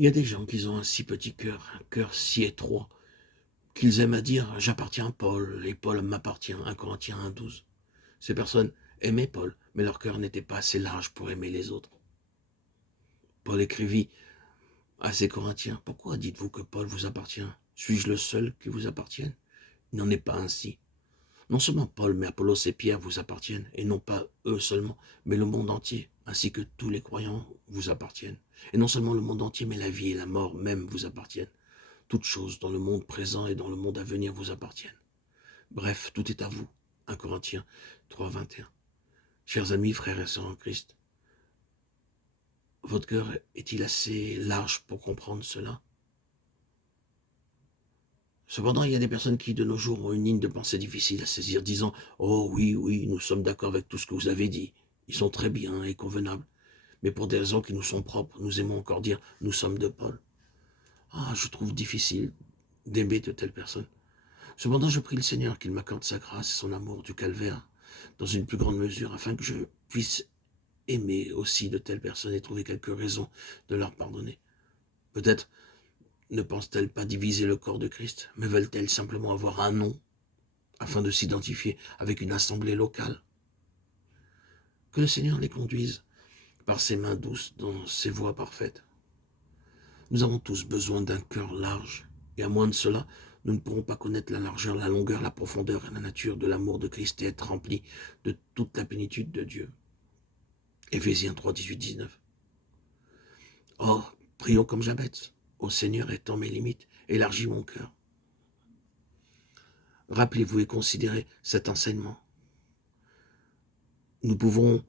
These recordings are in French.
Il y a des gens qui ont un si petit cœur, un cœur si étroit, qu'ils aiment à dire j'appartiens à Paul et Paul m'appartient, 1 Corinthiens 1,12. Ces personnes aimaient Paul, mais leur cœur n'était pas assez large pour aimer les autres. Paul écrivit à ses Corinthiens, pourquoi dites-vous que Paul vous appartient? Suis-je le seul qui vous appartienne? Il n'en est pas ainsi. Non seulement Paul, mais Apollos et Pierre vous appartiennent, et non pas eux seulement, mais le monde entier, ainsi que tous les croyants vous appartiennent. Et non seulement le monde entier, mais la vie et la mort même vous appartiennent. Toutes choses dans le monde présent et dans le monde à venir vous appartiennent. Bref, tout est à vous. 1 Corinthiens 3, 21. Chers amis, frères et sœurs en Christ, votre cœur est-il assez large pour comprendre cela? Cependant, il y a des personnes qui, de nos jours, ont une ligne de pensée difficile à saisir, disant « Oh oui, oui, nous sommes d'accord avec tout ce que vous avez dit. Ils sont très bien et convenables. Mais pour des raisons qui nous sont propres, nous aimons encore dire « Nous sommes de Paul ». Ah, je trouve difficile d'aimer de telles personnes. Cependant, je prie le Seigneur qu'il m'accorde sa grâce et son amour du calvaire dans une plus grande mesure, afin que je puisse aimer aussi de telles personnes et trouver quelques raisons de leur pardonner. Peut-être ne pensent-elles pas diviser le corps de Christ, mais veulent-elles simplement avoir un nom afin de s'identifier avec une assemblée locale? Que le Seigneur les conduise par ses mains douces dans ses voies parfaites. Nous avons tous besoin d'un cœur large, et à moins de cela, nous ne pourrons pas connaître la largeur, la longueur, la profondeur et la nature de l'amour de Christ et être remplis de toute la plénitude de Dieu. Éphésiens 3, 18, 19. Or, prions comme Jabez. Ô Seigneur, étends mes limites, élargis mon cœur. Rappelez-vous et considérez cet enseignement. Nous pouvons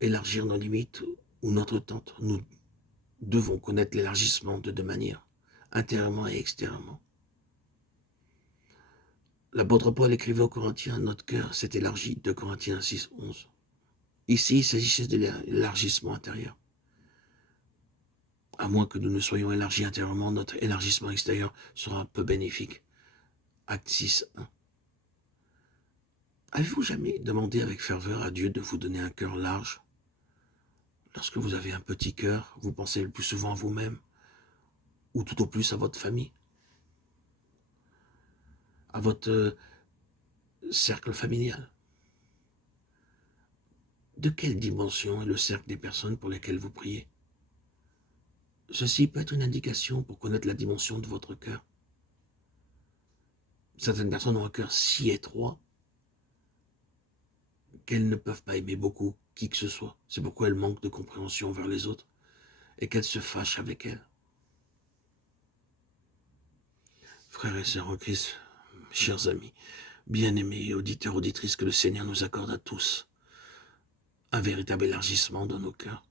élargir nos limites ou notre tente. Nous devons connaître l'élargissement de deux manières, intérieurement et extérieurement. L'apôtre Paul écrivait aux Corinthiens, notre cœur s'est élargi, 2 Corinthiens 6, 11. Ici, il s'agissait de l'élargissement intérieur. À moins que nous ne soyons élargis intérieurement, notre élargissement extérieur sera peu bénéfique. Acte 6, 1. Avez-vous jamais demandé avec ferveur à Dieu de vous donner un cœur large? Lorsque vous avez un petit cœur, vous pensez le plus souvent à vous-même, ou tout au plus à votre famille, à votre cercle familial. De quelle dimension est le cercle des personnes pour lesquelles vous priez? Ceci peut être une indication pour connaître la dimension de votre cœur. Certaines personnes ont un cœur si étroit qu'elles ne peuvent pas aimer beaucoup qui que ce soit. C'est pourquoi elles manquent de compréhension vers les autres et qu'elles se fâchent avec elles. Frères et sœurs en Christ, chers amis, bien-aimés, auditeurs, auditrices, que le Seigneur nous accorde à tous un véritable élargissement dans nos cœurs.